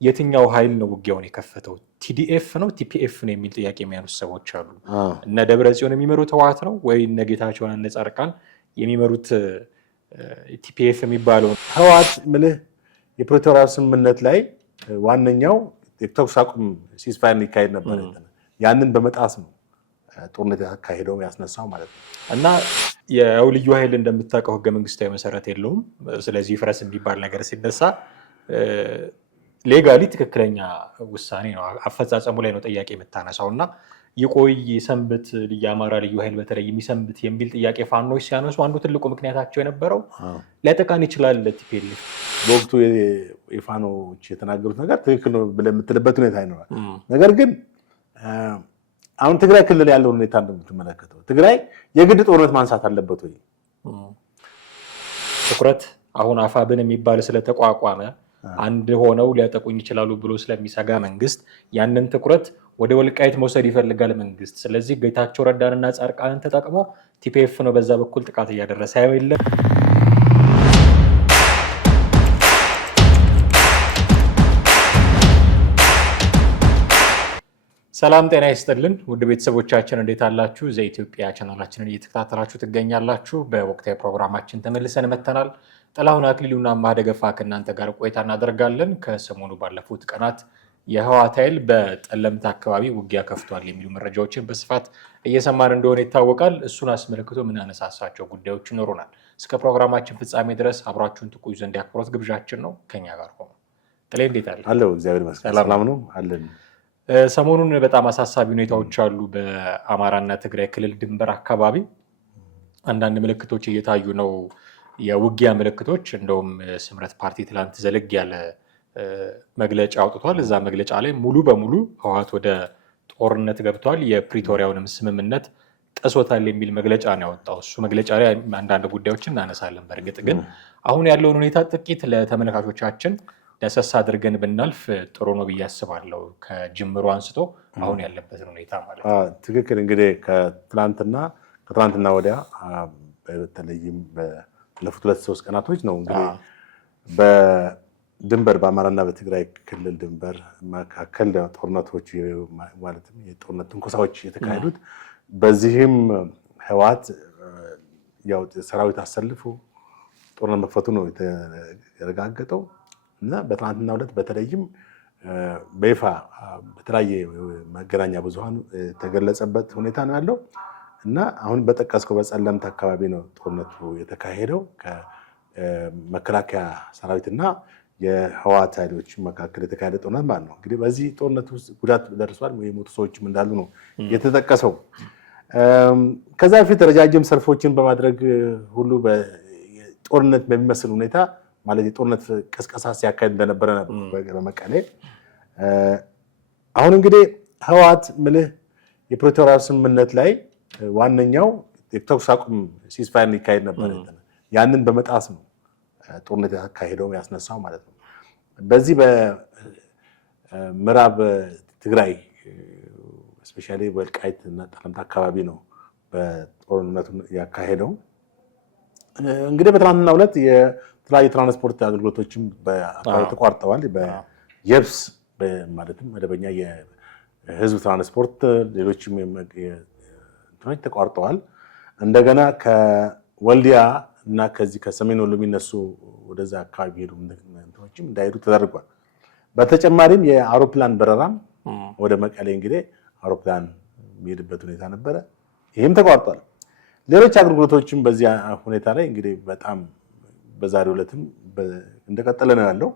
የትኛው ኃይል ነው ውጊያውን የከፈተው? ቲዲኤፍ ነው ቲፒኤፍ ነው የሚል ጥያቄ የሚያነሱ ሰዎች አሉ። እነ ደብረጽዮን የሚመሩት ህወሓት ነው ወይ እነ ጌታቸውና እነ ጻድቃን የሚመሩት ቲፒኤፍ የሚባለው? ህወሓት ምልህ የፕሪቶሪያ ስምምነት ላይ ዋነኛው የተኩስ አቁም ሲዝፋየር ይካሄድ ነበር። ያንን በመጣስ ነው ጦርነት ያካሄደው ያስነሳው ማለት ነው። እና የው ልዩ ኃይል እንደምታውቀው ህገ መንግስታዊ መሰረት የለውም። ስለዚህ ፍረስ የሚባል ነገር ሲነሳ ሌጋሊ ትክክለኛ ውሳኔ ነው። አፈጻጸሙ ላይ ነው ጥያቄ የምታነሳው እና የቆይ ሰንበት የአማራ ልዩ ኃይል በተለይ የሚሰንብት የሚል ጥያቄ ፋኖች ሲያነሱ አንዱ ትልቁ ምክንያታቸው የነበረው ሊያጠቃን ይችላል ቲፒኤልኤፍ። በወቅቱ የፋኖች የተናገሩት ነገር ትክክል ነው ብለህ የምትልበት ሁኔታ ይኖራል። ነገር ግን አሁን ትግራይ ክልል ያለውን ሁኔታ እንደምትመለከተው ትግራይ የግድ ጦርነት ማንሳት አለበት ወይ? ትኩረት አሁን አፋብን የሚባል ስለተቋቋመ አንድ ሆነው ሊያጠቁኝ ይችላሉ ብሎ ስለሚሰጋ መንግስት ያንን ትኩረት ወደ ወልቃይት መውሰድ ይፈልጋል መንግስት። ስለዚህ ጌታቸው ረዳንና ጻድቃንን ተጠቅሞ ቲፒኤፍ ነው በዛ በኩል ጥቃት እያደረሰ ያለው። ሰላም ጤና ይስጥልን ውድ ቤተሰቦቻችን እንዴት አላችሁ? ዘኢትዮጵያ ቻናላችንን እየተከታተላችሁ ትገኛላችሁ። በወቅታዊ ፕሮግራማችን ተመልሰን መተናል። ጥላሁን አክሊሉና ማደገፋ ከእናንተ ጋር ቆይታ እናደርጋለን። ከሰሞኑ ባለፉት ቀናት የህወሓት ኃይል በጠለምት አካባቢ ውጊያ ከፍቷል የሚሉ መረጃዎችን በስፋት እየሰማን እንደሆነ ይታወቃል። እሱን አስመልክቶ ምን ያነሳሳቸው ጉዳዮች ይኖሩናል። እስከ ፕሮግራማችን ፍጻሜ ድረስ አብራችሁን ትቆዩ ዘንድ የአክብሮት ግብዣችን ነው። ከኛ ጋር ሆኖ ጥሌ እንዴት አለ? አለው እግዚአብሔር ይመስገን ሰላም ነው አለን። ሰሞኑን በጣም አሳሳቢ ሁኔታዎች አሉ። በአማራና ትግራይ ክልል ድንበር አካባቢ አንዳንድ ምልክቶች እየታዩ ነው፣ የውጊያ ምልክቶች። እንደውም ስምረት ፓርቲ ትላንት ዘለግ ያለ መግለጫ አውጥቷል። እዛ መግለጫ ላይ ሙሉ በሙሉ ህወሓት ወደ ጦርነት ገብቷል፣ የፕሪቶሪያውንም ስምምነት ጥሶታል የሚል መግለጫ ነው ያወጣው። እሱ መግለጫ ላይ አንዳንድ ጉዳዮችን እናነሳለን። በእርግጥ ግን አሁን ያለውን ሁኔታ ጥቂት ለተመልካቾቻችን ደሰስ አድርገን ብናልፍ ጥሩ ነው ብዬ አስባለሁ። ከጅምሩ አንስቶ አሁን ያለበትን ሁኔታ ማለት ነው። ትክክል። እንግዲህ ከትላንትና ወዲያ በተለይም ባለፉት 2-3 ቀናቶች ነው እንግዲህ በድንበር በአማራና በትግራይ ክልል ድንበር መካከል ጦርነቶች ማለትም የጦርነት ትንኮሳዎች የተካሄዱት። በዚህም ህወሓት ያው ሰራዊት አሰልፎ ጦርነት መክፈቱ ነው የተረጋገጠው። እና በትናንትናው ዕለት በተለይም በይፋ በተለያየ መገናኛ ብዙሃን የተገለጸበት ሁኔታ ነው ያለው። እና አሁን በጠቀስከው በጸለምት አካባቢ ነው ጦርነቱ የተካሄደው ከመከላከያ ሰራዊትና የህወሓት ኃይሎች መካከል የተካሄደ ጦርነት ማለት ነው። እንግዲህ በዚህ ጦርነት ውስጥ ጉዳት ደርሷል፣ የሞቱ ሰዎችም እንዳሉ ነው የተጠቀሰው። ከዛ በፊት ረጃጅም ሰልፎችን በማድረግ ሁሉ ጦርነት በሚመስል ሁኔታ ማለት የጦርነት ቅስቀሳ ሲያካሄድ እንደነበረ በመቀሌ። አሁን እንግዲህ ህወሓት ምልህ የፕሪቶሪያ ስምምነት ላይ ዋነኛው የተኩስ አቁም ሲዝፋየር ይካሄድ ነበር። ያንን በመጣስ ነው ጦርነት ያካሄደው ያስነሳው ማለት ነው። በዚህ በምዕራብ ትግራይ ስፔሻሊ ወልቃይት እና ጠለምት አካባቢ ነው በጦርነቱን ያካሄደው። እንግዲህ በትናንትናው ዕለት የተለያዩ ትራንስፖርት አገልግሎቶችም በአካባቢ ተቋርጠዋል። በየብስ ማለትም መደበኛ የህዝብ ትራንስፖርት፣ ሌሎችም እንትኖች ተቋርጠዋል። እንደገና ከወልዲያ እና ከዚህ ከሰሜን ወሎ የሚነሱ ወደዛ አካባቢ ሄዱ እንትኖችም እንዳይሄዱ ተደርጓል። በተጨማሪም የአውሮፕላን በረራም ወደ መቀሌ እንግዲህ አውሮፕላን የሚሄድበት ሁኔታ ነበረ፣ ይህም ተቋርጧል። ሌሎች አገልግሎቶችም በዚያ ሁኔታ ላይ እንግዲህ በጣም በዛሬው ዕለትም እንደቀጠለ ነው ያለው።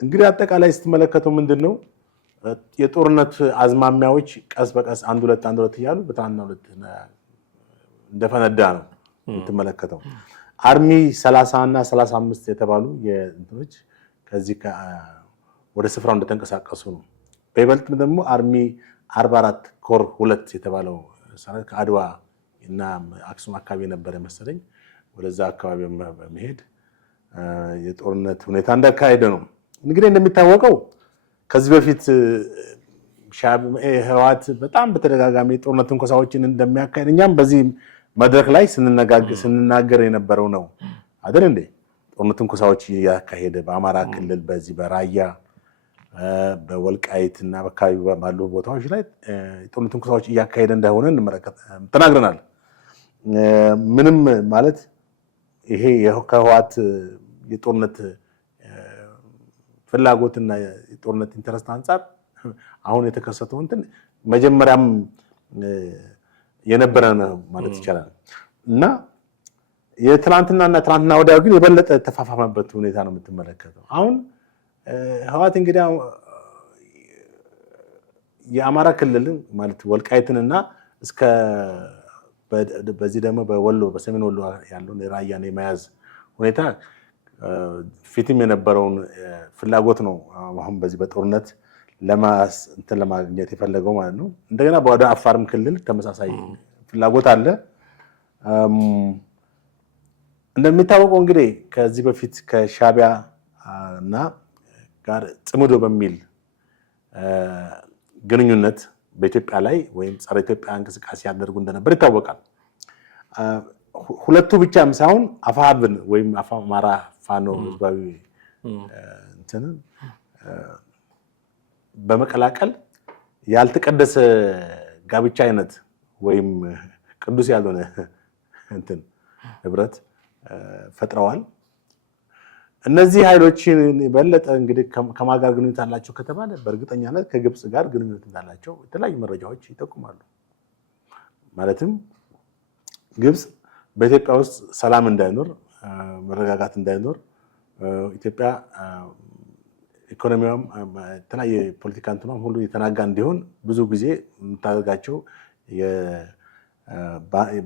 እንግዲህ አጠቃላይ ስትመለከተው ምንድነው የጦርነት አዝማሚያዎች ቀስ በቀስ አንድ ሁለት እያሉ በትናንትናው ዕለት እንደፈነዳ ነው የምትመለከተው። አርሚ 30 እና 35 የተባሉ የእንትኖች ከዚህ ወደ ስፍራው እንደተንቀሳቀሱ ነው። በይበልጥ ደግሞ አርሚ 44 ኮር 2 የተባለው ከአድዋ እና አክሱም አካባቢ የነበረ መሰለኝ ወደዛ አካባቢ በመሄድ የጦርነት ሁኔታ እንዳካሄደ ነው። እንግዲህ እንደሚታወቀው ከዚህ በፊት ህወሓት በጣም በተደጋጋሚ ጦርነት ትንኮሳዎችን እንደሚያካሄድ እኛም በዚህ መድረክ ላይ ስንናገር የነበረው ነው አይደል እንዴ? ጦርነት ትንኮሳዎች እያካሄደ በአማራ ክልል በዚህ በራያ በወልቃይት እና በአካባቢ ባሉ ቦታዎች ላይ ጦርነት ትንኮሳዎች እያካሄደ እንደሆነ ተናግረናል። ምንም ማለት ይሄ ከህወሓት የጦርነት ፍላጎትና የጦርነት ኢንተረስት አንጻር አሁን የተከሰተው እንትን መጀመሪያም የነበረ ነው ማለት ይቻላል እና የትናንትናና ትናንትና ወዲያ ግን የበለጠ ተፋፋመበት ሁኔታ ነው የምትመለከተው። አሁን ህወሓት እንግዲህ የአማራ ክልልን ማለት ወልቃይትንና እስከ በዚህ ደግሞ በወሎ በሰሜን ወሎ ያለውን የራያን የመያዝ ሁኔታ ፊትም የነበረውን ፍላጎት ነው አሁን በዚህ በጦርነት ለማግኘት የፈለገው ማለት ነው። እንደገና ወደ አፋርም ክልል ተመሳሳይ ፍላጎት አለ። እንደሚታወቀው እንግዲህ ከዚህ በፊት ከሻዕቢያ እና ጋር ጽምዶ በሚል ግንኙነት በኢትዮጵያ ላይ ወይም ጸረ ኢትዮጵያ እንቅስቃሴ ያደርጉ እንደነበር ይታወቃል። ሁለቱ ብቻም ሳይሆን አፋብን ወይም አማራ ፋኖ ህዝባዊ እንትንን በመቀላቀል ያልተቀደሰ ጋብቻ አይነት ወይም ቅዱስ ያልሆነ እንትን ህብረት ፈጥረዋል። እነዚህ ኃይሎችን በለጠ እንግዲህ ከማን ጋር ግንኙነት አላቸው ከተባለ በእርግጠኛነት ከግብጽ ጋር ግንኙነት እንዳላቸው የተለያዩ መረጃዎች ይጠቁማሉ። ማለትም ግብጽ በኢትዮጵያ ውስጥ ሰላም እንዳይኖር፣ መረጋጋት እንዳይኖር ኢትዮጵያ ኢኮኖሚያም የተለያየ ፖለቲካ እንትኗም ሁሉ የተናጋ እንዲሆን ብዙ ጊዜ የምታደርጋቸው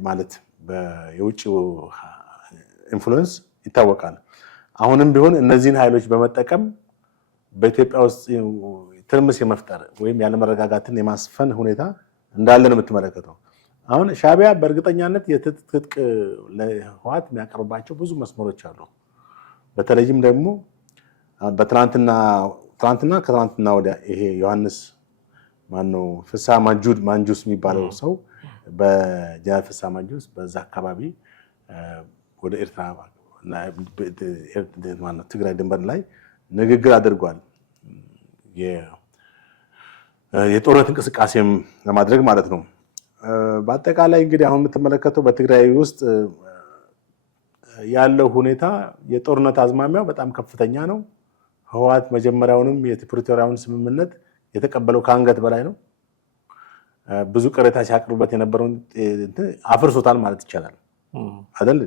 ማለት የውጭ ኢንፍሉዌንስ ይታወቃል። አሁንም ቢሆን እነዚህን ኃይሎች በመጠቀም በኢትዮጵያ ውስጥ ትርምስ የመፍጠር ወይም ያለመረጋጋትን የማስፈን ሁኔታ እንዳለ ነው የምትመለከተው። አሁን ሻዕቢያ በእርግጠኛነት የትጥቅ ለህወሓት የሚያቀርባቸው ብዙ መስመሮች አሉ። በተለይም ደግሞ በትናንትና ከትናንትና ወዲያ ይሄ ዮሐንስ ማነው ፍስሐ ማንጁስ የሚባለው ሰው በጀነራል ፍስሐ ማንጁስ በዛ አካባቢ ወደ ኤርትራ ትግራይ ድንበር ላይ ንግግር አድርጓል። የጦርነት እንቅስቃሴም ለማድረግ ማለት ነው። በአጠቃላይ እንግዲህ አሁን የምትመለከተው በትግራይ ውስጥ ያለው ሁኔታ የጦርነት አዝማሚያው በጣም ከፍተኛ ነው። ህወሓት መጀመሪያውንም የፕሪቶሪያውን ስምምነት የተቀበለው ከአንገት በላይ ነው። ብዙ ቅሬታ ሲያቀርቡበት የነበረውን አፍርሶታል ማለት ይቻላል አይደል?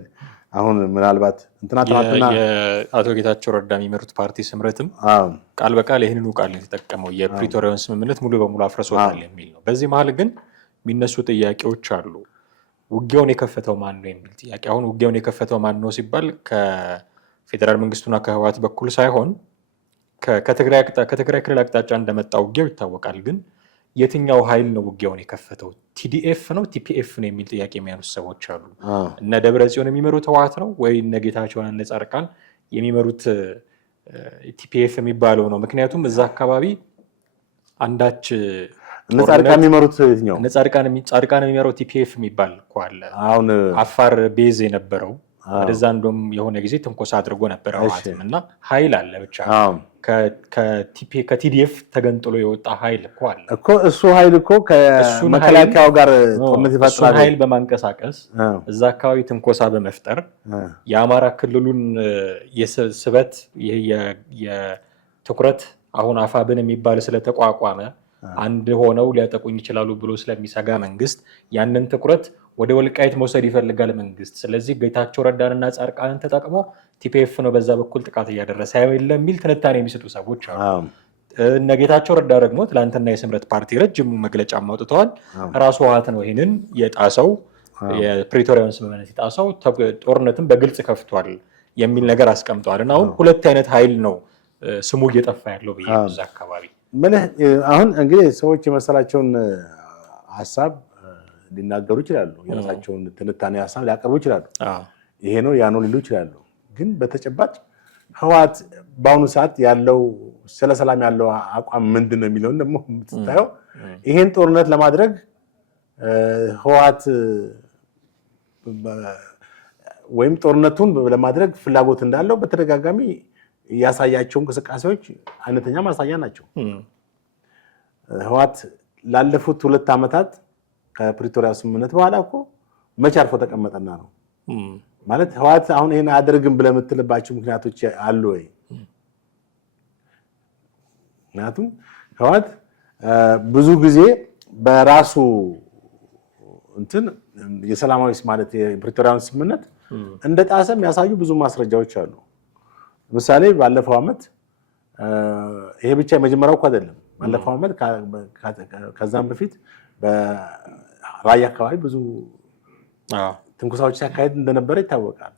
አሁን ምናልባት ትናንትና የአቶ ጌታቸው ረዳ የሚመሩት ፓርቲ ስምረትም ቃል በቃል ይህንኑ ቃል የተጠቀመው የፕሪቶሪያውን ስምምነት ሙሉ በሙሉ አፍርሶታል የሚል ነው። በዚህ መሀል ግን የሚነሱ ጥያቄዎች አሉ። ውጊያውን የከፈተው ማን ነው የሚል ጥያቄ። አሁን ውጊያውን የከፈተው ማን ነው ሲባል ከፌዴራል መንግስቱና ከህወሓት በኩል ሳይሆን ከትግራይ ክልል አቅጣጫ እንደመጣ ውጊያው ይታወቃል። ግን የትኛው ኃይል ነው ውጊያውን የከፈተው? ቲዲኤፍ ነው ቲፒኤፍ ነው የሚል ጥያቄ የሚያነሱ ሰዎች አሉ። እነ ደብረጽዮን የሚመሩት ህወሓት ነው ወይ እነ ጌታቸውና እነ ጻድቃን የሚመሩት ቲፒኤፍ የሚባለው ነው? ምክንያቱም እዛ አካባቢ አንዳች እነ ጻድቃን የሚመሩት የትኛው? እነ ጻድቃን የሚመሩት ቲፒኤፍ የሚባል እኮ አለ። አሁን አፋር ቤዝ የነበረው ወደዛ እንደውም የሆነ ጊዜ ትንኮሳ አድርጎ ነበር ህወሓትም እና ኃይል አለ ብቻ ከቲዲኤፍ ተገንጥሎ የወጣ ኃይል እኮ አለ እኮ። እሱ ኃይል እኮ ከመከላከያው ጋር ጦርነት ይፈጥራል። እሱን ኃይል በማንቀሳቀስ እዛ አካባቢ ትንኮሳ በመፍጠር የአማራ ክልሉን የስበት የትኩረት አሁን አፋብን የሚባል ስለተቋቋመ አንድ ሆነው ሊያጠቁኝ ይችላሉ ብሎ ስለሚሰጋ መንግስት ያንን ትኩረት ወደ ወልቃይት መውሰድ ይፈልጋል መንግስት። ስለዚህ ጌታቸው ረዳንና ጻድቃንን ተጠቅሞ ቲፒኤፍ ነው በዛ በኩል ጥቃት እያደረሰ አይደለም የሚል ትንታኔ የሚሰጡ ሰዎች አሉ። እነ ጌታቸው ረዳ ደግሞ ትላንትና የስምረት ፓርቲ ረጅም መግለጫ አውጥተዋል። ራሱ ህወሓት ነው ይህንን የጣሰው የፕሪቶሪያውን ስምምነት የጣሰው ጦርነትን በግልጽ ከፍቷል የሚል ነገር አስቀምጠዋል። እና አሁን ሁለት አይነት ኃይል ነው ስሙ እየጠፋ ያለው ብዬ እዛ አካባቢ አሁን እንግዲህ ሰዎች የመሰላቸውን ሀሳብ ሊናገሩ ይችላሉ። የራሳቸውን ትንታኔ ሀሳብ ሊያቀርቡ ይችላሉ። ይሄ ነው ያ ነው ሊሉ ይችላሉ። ግን በተጨባጭ ህወሓት በአሁኑ ሰዓት ያለው ስለ ሰላም ያለው አቋም ምንድን ነው የሚለውን ደግሞ የምትታየው ይሄን ጦርነት ለማድረግ ህወሓት ወይም ጦርነቱን ለማድረግ ፍላጎት እንዳለው በተደጋጋሚ ያሳያቸው እንቅስቃሴዎች አይነተኛ ማሳያ ናቸው። ህወሓት ላለፉት 2 ዓመታት ከፕሪቶሪያ ስምምነት በኋላ እኮ መቼ አርፎ ተቀመጠና ነው ማለት ህወሓት አሁን ይሄን አያደርግም ብለህ የምትልባቸው ምክንያቶች አሉ ወይ? ምክንያቱም ህወሓት ብዙ ጊዜ በራሱ እንትን የሰላማዊ ማለት የፕሪቶሪያን ስምምነት እንደጣሰ የሚያሳዩ ብዙ ማስረጃዎች አሉ። ለምሳሌ ባለፈው ዓመት ይሄ ብቻ የመጀመሪያው እኮ አይደለም። ባለፈው ዓመት ከዛም በፊት በራያ አካባቢ ብዙ ትንኩሳዎች ሲያካሄድ እንደነበረ ይታወቃል።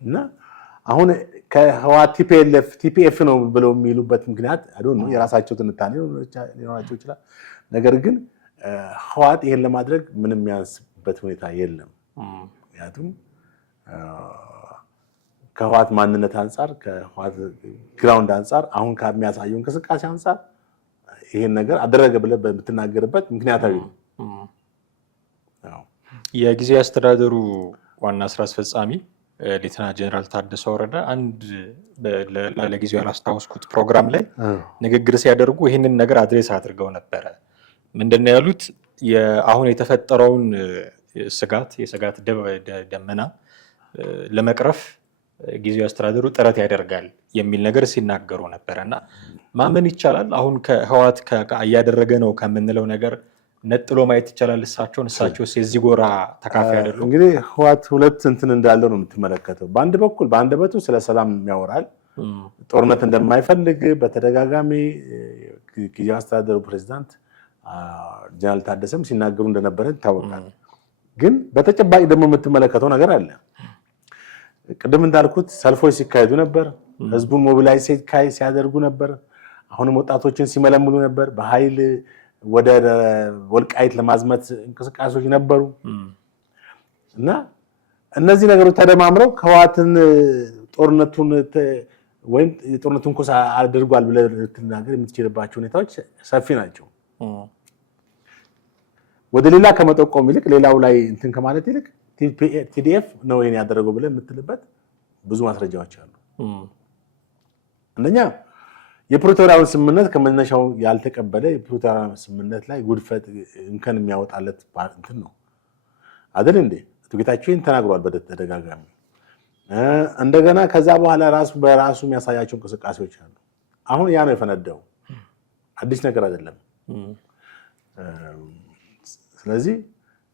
እና አሁን ከህወሓት ቲፒኤፍ ነው ብለው የሚሉበት ምክንያት አይደለም፣ የራሳቸው ትንታኔ ሊኖራቸው ይችላል። ነገር ግን ህወሓት ይሄን ለማድረግ ምንም የሚያንስበት ሁኔታ የለም። ምክንያቱም ከህወሓት ማንነት አንጻር ከህወሓት ግራውንድ አንጻር አሁን ከሚያሳየው እንቅስቃሴ አንጻር ይሄን ነገር አደረገ ብለህ በምትናገርበት ምክንያታዊ ነው። የጊዜያዊ አስተዳደሩ ዋና ስራ አስፈጻሚ ሌተና ጀነራል ታደሰ ወረደ አንድ ለጊዜው ያላስታወስኩት ፕሮግራም ላይ ንግግር ሲያደርጉ ይህንን ነገር አድሬስ አድርገው ነበረ። ምንድነው ያሉት? አሁን የተፈጠረውን የስጋት ደመና ለመቅረፍ ጊዜያዊ አስተዳደሩ ጥረት ያደርጋል የሚል ነገር ሲናገሩ ነበረ እና ማመን ይቻላል አሁን ከህወሓት እያደረገ ነው ከምንለው ነገር ነጥሎ ማየት ይቻላል? እሳቸውስ የዚህ ጎራ ተካፋይ አይደሉም? እንግዲህ ህወሓት ሁለት እንትን እንዳለው ነው የምትመለከተው። በአንድ በኩል በአንደበቱ ስለ ሰላም ያወራል፣ ጦርነት እንደማይፈልግ በተደጋጋሚ ጊዜያዊ አስተዳደሩ ፕሬዚዳንት ጀነራል ታደሰም ሲናገሩ እንደነበረ ይታወቃል። ግን በተጨባጭ ደግሞ የምትመለከተው ነገር አለ። ቅድም እንዳልኩት ሰልፎች ሲካሄዱ ነበር፣ ህዝቡን ሞቢላይዝ ሲያደርጉ ነበር፣ አሁንም ወጣቶችን ሲመለምሉ ነበር፣ በኃይል ወደ ወልቃይት ለማዝመት እንቅስቃሴዎች ነበሩ እና እነዚህ ነገሮች ተደማምረው ህወሓትን ጦርነቱን ወይም የጦርነቱን ኮሳ አድርጓል ብለህ ልትናገር የምትችልባቸው ሁኔታዎች ሰፊ ናቸው። ወደ ሌላ ከመጠቆም ይልቅ ሌላው ላይ እንትን ከማለት ይልቅ ቲዲኤፍ ነው ይሄን ያደረገው ብለህ የምትልበት ብዙ ማስረጃዎች አሉ። አንደኛ የፕሪቶሪያውን ስምምነት ከመነሻው ያልተቀበለ የፕሪቶሪያውን ስምምነት ላይ ጉድፈት እንከን የሚያወጣለት እንትን ነው አይደል እንዴ? ጌታቸው ተናግሯል በተደጋጋሚ። እንደገና ከዛ በኋላ በራሱ የሚያሳያቸው እንቅስቃሴዎች አሉ። አሁን ያ ነው የፈነዳው፣ አዲስ ነገር አይደለም። ስለዚህ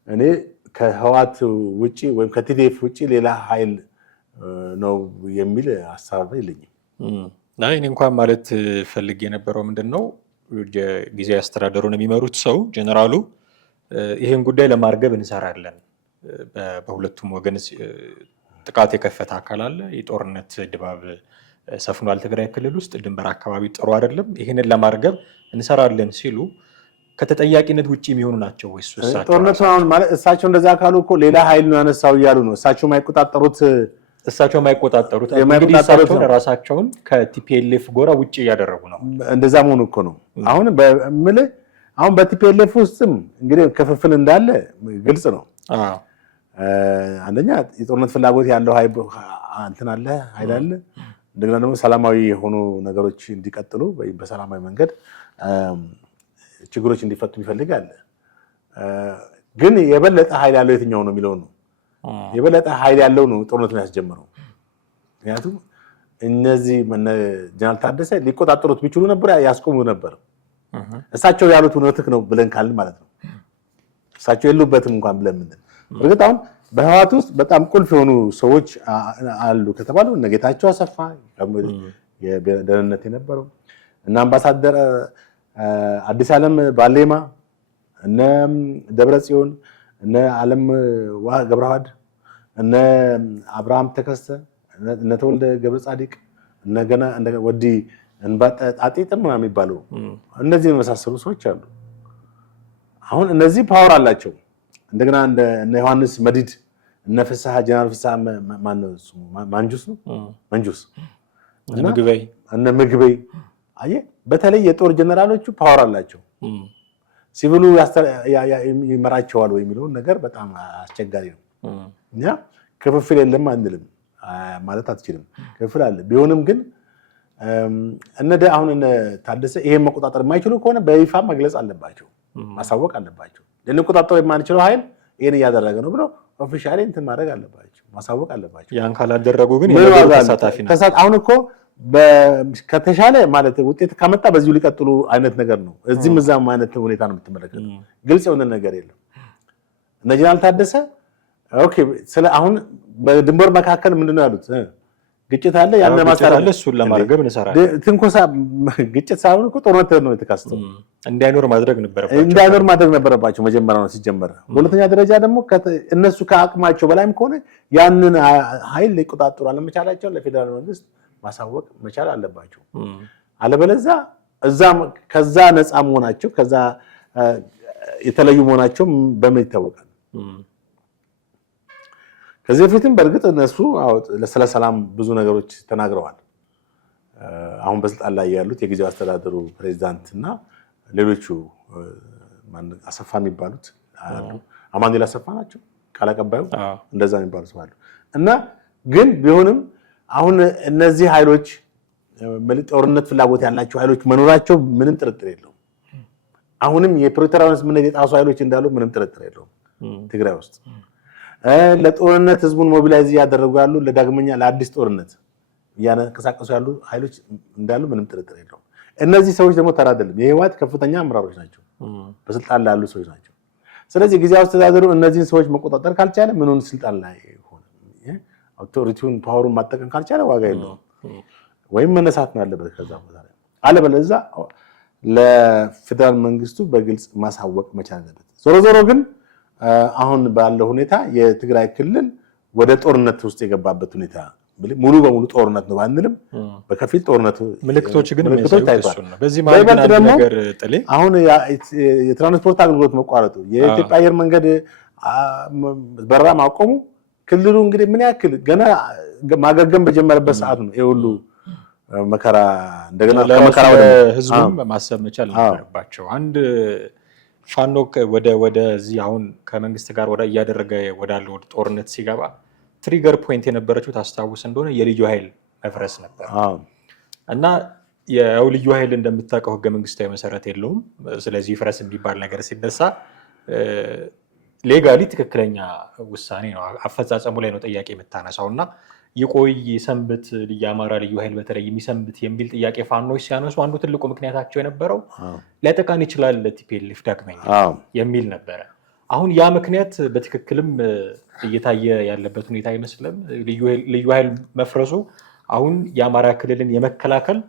እኔ ከህወሓት ውጪ ወይም ከቲዲኤፍ ውጪ ሌላ ኃይል ነው የሚል ሀሳብ የለኝም። እኔ እንኳን ማለት ፈልግ የነበረው ምንድነው ጊዜያዊ አስተዳደሩን የሚመሩት ሰው ጀነራሉ ይህን ጉዳይ ለማርገብ እንሰራለን፣ በሁለቱም ወገን ጥቃት የከፈተ አካል አለ፣ የጦርነት ድባብ ሰፍኗል ትግራይ ክልል ውስጥ፣ ድንበር አካባቢ ጥሩ አይደለም፣ ይህንን ለማርገብ እንሰራለን ሲሉ ከተጠያቂነት ውጪ የሚሆኑ ናቸው ወይስ ጦርነቱ አሁን ማለት እሳቸው እንደዛ ካሉ እኮ ሌላ ኃይል ነው ያነሳው እያሉ ነው። እሳቸው የማይቆጣጠሩት ራሳቸውን ከቲፒኤልኤፍ ጎራ ውጪ እያደረጉ ነው። እንደዛ መሆኑ እኮ ነው። አሁን በቲፒኤልኤፍ ውስጥም እንግዲህ ክፍፍል እንዳለ ግልጽ ነው። አንደኛ የጦርነት ፍላጎት ያለው ኃይል አለ። እንደገና ደግሞ ሰላማዊ የሆኑ ነገሮች እንዲቀጥሉ ወይም በሰላማዊ መንገድ ችግሮች እንዲፈቱ ይፈልጋል። ግን የበለጠ ኃይል ያለው የትኛው ነው የሚለው ነው። የበለጠ ኃይል ያለው ነው ጦርነቱን ያስጀምረው። ምክንያቱም እነዚህ ጀነራል ታደሰ ሊቆጣጠሩት ቢችሉ ነበር ያስቆሙ ነበር። እሳቸው ያሉት እውነትህ ነው ብለን ካልን ማለት ነው። እሳቸው የሉበትም እንኳን ብለን ምን እርግጥ አሁን በህወሓት ውስጥ በጣም ቁልፍ የሆኑ ሰዎች አሉ ከተባሉ እነ ጌታቸው አሰፋ የደህንነት የነበረው እና አምባሳደር አዲስ ዓለም ባሌማ፣ እነ ደብረ ጽዮን፣ እነ ዓለም ገብረዋህድ፣ እነ አብርሃም ተከስተ፣ እነ ተወልደ ገብረ ጻዲቅ፣ እነገና ወዲ እንባጣጢጥ ምናምን የሚባሉ እነዚህ የመሳሰሉ ሰዎች አሉ። አሁን እነዚህ ፓወር አላቸው። እንደገና እነ ዮሐንስ መዲድ፣ እነ ፍስሐ ጀነራል ፍስሐ ማንጁስ እነ ምግበይ አየህ፣ በተለይ የጦር ጀነራሎቹ ፓወር አላቸው። ሲቪሉ ይመራቸዋል ወይ የሚለውን ነገር በጣም አስቸጋሪ ነው። እኛ ክፍፍል የለም አንልም ማለት አትችልም። ክፍፍል አለ። ቢሆንም ግን አሁን ታደሰ ይሄን መቆጣጠር የማይችሉ ከሆነ በይፋ መግለጽ አለባቸው፣ ማሳወቅ አለባቸው። ልንቆጣጠር የማንችለው ኃይል ይሄን እያደረገ ነው ብሎ ኦፊሻሊ እንትን ማድረግ አለባቸው፣ ማሳወቅ አለባቸው። ያን ካላደረጉ ግን ተሳታፊ ነው። አሁን እኮ ከተሻለ ማለት ውጤት ካመጣ በዚሁ ሊቀጥሉ አይነት ነገር ነው። እዚህም እዛም አይነት ሁኔታ ነው የምትመለከተው። ግልጽ የሆነ ነገር የለም። እነ ጀነራል ታደሰ ኦኬ ስለ አሁን በድንበር መካከል ምንድነው ያሉት? ግጭት አለ፣ ያን ማስተካከል እሱን ለማድረግ እንሰራለን። ትንኮሳ ግጭት ሳይሆን እኮ ጦርነት ነው የተካሰተው። እንዳይኖር ማድረግ ነበረባቸው መጀመሪያ ነው ሲጀመር። በሁለተኛ ደረጃ ደግሞ እነሱ ከአቅማቸው በላይም ከሆነ ያንን ኃይል ሊቆጣጠሩ አለመቻላቸው ለፌዴራል መንግስት ማሳወቅ መቻል አለባቸው። አለበለዚያ ከዛ ነፃ መሆናቸው ከዛ የተለዩ መሆናቸው በምን ይታወቃል? ከዚህ በፊትም በእርግጥ እነሱ ስለ ሰላም ብዙ ነገሮች ተናግረዋል። አሁን በስልጣን ላይ ያሉት የጊዜው አስተዳደሩ ፕሬዚዳንት እና ሌሎቹ አሰፋ የሚባሉት አማኑኤል አሰፋ ናቸው ቃል አቀባዩ፣ እንደዛ የሚባሉ ሰው አሉ። እና ግን ቢሆንም አሁን እነዚህ ኃይሎች ጦርነት ፍላጎት ያላቸው ኃይሎች መኖራቸው ምንም ጥርጥር የለውም። አሁንም የፕሪቶሪያውን ስምምነት የጣሱ ኃይሎች እንዳሉ ምንም ጥርጥር የለውም። ትግራይ ውስጥ ለጦርነት ህዝቡን ሞቢላይዝ እያደረጉ ያሉ ለዳግመኛ ለአዲስ ጦርነት እያንቀሳቀሱ ያሉ ኃይሎች እንዳሉ ምንም ጥርጥር የለውም። እነዚህ ሰዎች ደግሞ ተራ አይደለም፣ የህወሓት ከፍተኛ አመራሮች ናቸው፣ በስልጣን ላይ ያሉ ሰዎች ናቸው። ስለዚህ ጊዜያዊ አስተዳደሩ እነዚህን ሰዎች መቆጣጠር ካልቻለ ምኑን ስልጣን ላይ ሆነ? አውቶሪቲውን ፓወሩን ማጠቀም ካልቻለ ዋጋ የለውም፣ ወይም መነሳት ነው ያለበት ከዛ ቦታ ላይ። አለበለዚያ ለፌዴራል መንግስቱ በግልጽ ማሳወቅ መቻል አለበት። ዞሮ ዞሮ ግን አሁን ባለው ሁኔታ የትግራይ ክልል ወደ ጦርነት ውስጥ የገባበት ሁኔታ ሙሉ በሙሉ ጦርነት ነው ባንልም በከፊል ጦርነቱ ምልክቶች ታይቷል። በዚህ ማለት አንድ ነገር ጥሌ አሁን የትራንስፖርት አገልግሎት መቋረጡ፣ የኢትዮጵያ አየር መንገድ በረራ ማቆሙ ክልሉ እንግዲህ ምን ያክል ገና ማገገም በጀመረበት ሰዓት ነው ይሄ ሁሉ መከራ እንደገና ከመከራ ወደ ህዝቡም ማሰብ መቻል ነበረባቸው። አንድ ፋኖ ወደዚህ አሁን ከመንግስት ጋር እያደረገ ወዳለው ጦርነት ሲገባ ትሪገር ፖይንት የነበረችው ታስታውስ እንደሆነ የልዩ ኃይል መፍረስ ነበር እና ያው ልዩ ኃይል እንደምታውቀው ህገ መንግስታዊ መሰረት የለውም። ስለዚህ ፍረስ የሚባል ነገር ሲነሳ ሌጋሊ ትክክለኛ ውሳኔ ነው፣ አፈጻጸሙ ላይ ነው ጥያቄ የምታነሳው እና ይቆይ ሰንብት የአማራ ልዩ ኃይል በተለይ የሚሰንብት የሚል ጥያቄ ፋኖች ሲያነሱ አንዱ ትልቁ ምክንያታቸው የነበረው ሊያጠቃን ይችላል ቲፒኤልኤፍ ዳግመኛ የሚል ነበረ። አሁን ያ ምክንያት በትክክልም እየታየ ያለበት ሁኔታ አይመስልም። ልዩ ኃይል መፍረሱ አሁን የአማራ ክልልን የመከላከል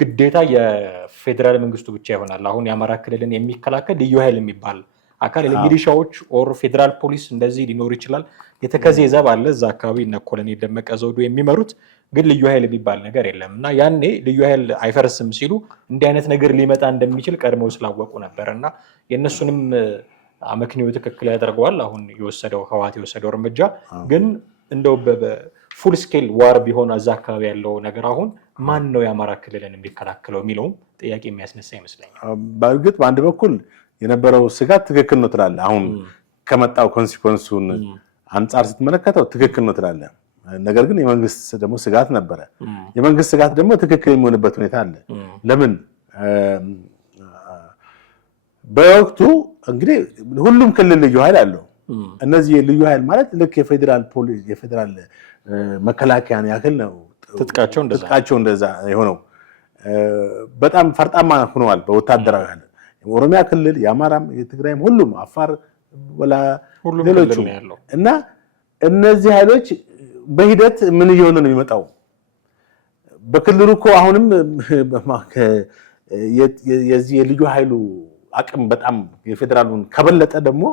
ግዴታ የፌዴራል መንግስቱ ብቻ ይሆናል። አሁን የአማራ ክልልን የሚከላከል ልዩ ኃይል የሚባል አካል ሚሊሻዎች ኦር ፌዴራል ፖሊስ እንደዚህ ሊኖር ይችላል። የተከዜ ዘብ አለ እዛ አካባቢ እነ ኮሎኔል ደመቀ ዘውዱ የሚመሩት ግን ልዩ ኃይል የሚባል ነገር የለም እና ያኔ ልዩ ኃይል አይፈርስም ሲሉ እንዲህ አይነት ነገር ሊመጣ እንደሚችል ቀድመው ስላወቁ ነበር እና የእነሱንም አመክንዮ ትክክል ያደርገዋል። አሁን ህወሓት የወሰደው እርምጃ ግን እንደው በፉል ስኬል ዋር ቢሆን እዛ አካባቢ ያለው ነገር አሁን ማን ነው የአማራ ክልልን የሚከላከለው የሚለውም ጥያቄ የሚያስነሳ ይመስለኛል። በእርግጥ በአንድ በኩል የነበረው ስጋት ትክክል ነው ትላለህ። አሁን ከመጣው ኮንሲኮንሱን አንጻር ስትመለከተው ትክክል ነው ትላለህ። ነገር ግን የመንግስት ደግሞ ስጋት ነበረ። የመንግስት ስጋት ደግሞ ትክክል የሚሆንበት ሁኔታ አለ። ለምን በወቅቱ እንግዲህ ሁሉም ክልል ልዩ ኃይል አለው። እነዚህ ልዩ ኃይል ማለት ልክ የፌዴራል ፖሊስ የፌዴራል መከላከያን ያክል ነው ትጥቃቸው እንደዛ የሆነው። በጣም ፈርጣማ ሆነዋል በወታደራዊ ኃይል የኦሮሚያ ክልል፣ የአማራም፣ የትግራይም ሁሉም አፋር ሌሎቹ እና እነዚህ ኃይሎች በሂደት ምን እየሆነ ነው የሚመጣው? በክልሉ እኮ አሁንም የዚህ የልዩ ኃይሉ አቅም በጣም የፌዴራሉን ከበለጠ ደግሞ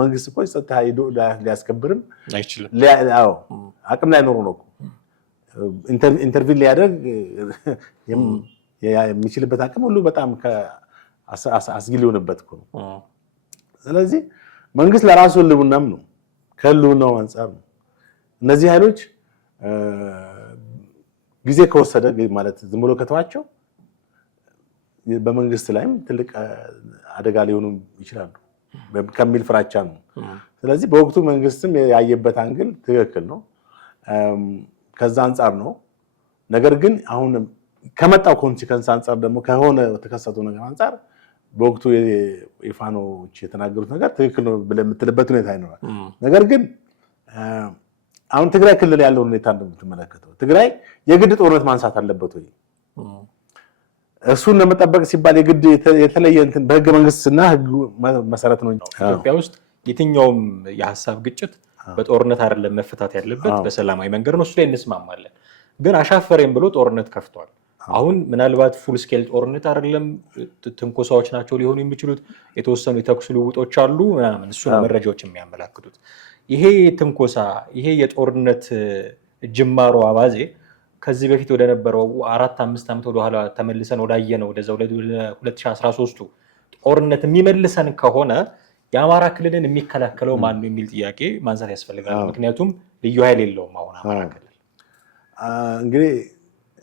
መንግስት እኮ ጸጥታ ሄዶ ሊያስከብርም አይችልም። አቅም ላይ ኖሩ ነው ኢንተርቪው ሊያደርግ የሚችልበት አቅም ሁሉ በጣም አስጊ ሊሆንበት እኮ ነው። ስለዚህ መንግስት ለራሱ ህልውናም ነው ከህልውናው አንጻር ነው። እነዚህ ኃይሎች ጊዜ ከወሰደ ማለት ዝም ብሎ ከተዋቸው በመንግስት ላይም ትልቅ አደጋ ሊሆኑ ይችላሉ ከሚል ፍራቻ ነው። ስለዚህ በወቅቱ መንግስትም ያየበት አንግል ትክክል ነው። ከዛ አንጻር ነው። ነገር ግን አሁን ከመጣው ኮንሲከንስ አንጻር ደግሞ ከሆነ ተከሰተው ነገር አንጻር በወቅቱ የፋኖች የተናገሩት ነገር ትክክል ነው ብለህ የምትልበት ሁኔታ ይኖራል። ነገር ግን አሁን ትግራይ ክልል ያለው ሁኔታ እንደምትመለከተው ትግራይ የግድ ጦርነት ማንሳት አለበት ወይ? እሱን ለመጠበቅ ሲባል የግድ የተለየ እንትን በህገ መንግስትና ህግ መሰረት ነው። ኢትዮጵያ ውስጥ የትኛውም የሀሳብ ግጭት በጦርነት አይደለም መፈታት ያለበት፣ በሰላማዊ መንገድ ነው። እሱ ላይ እንስማማለን። ግን አሻፈረኝ ብሎ ጦርነት ከፍቷል። አሁን ምናልባት ፉል ስኬል ጦርነት አይደለም፣ ትንኮሳዎች ናቸው ሊሆኑ የሚችሉት። የተወሰኑ የተኩስ ልውጦች አሉ ምናምን፣ እሱ ነው መረጃዎች የሚያመላክቱት። ይሄ ትንኮሳ፣ ይሄ የጦርነት ጅማሮ አባዜ ከዚህ በፊት ወደ ነበረው 4-5 ዓመት ወደኋላ ተመልሰን ወዳየነው ወደዛ 2013ቱ ጦርነት የሚመልሰን ከሆነ የአማራ ክልልን የሚከላከለው ማን ነው የሚል ጥያቄ ማንሳት ያስፈልጋል። ምክንያቱም ልዩ ኃይል የለውም አሁን አማራ ክልል። እንግዲህ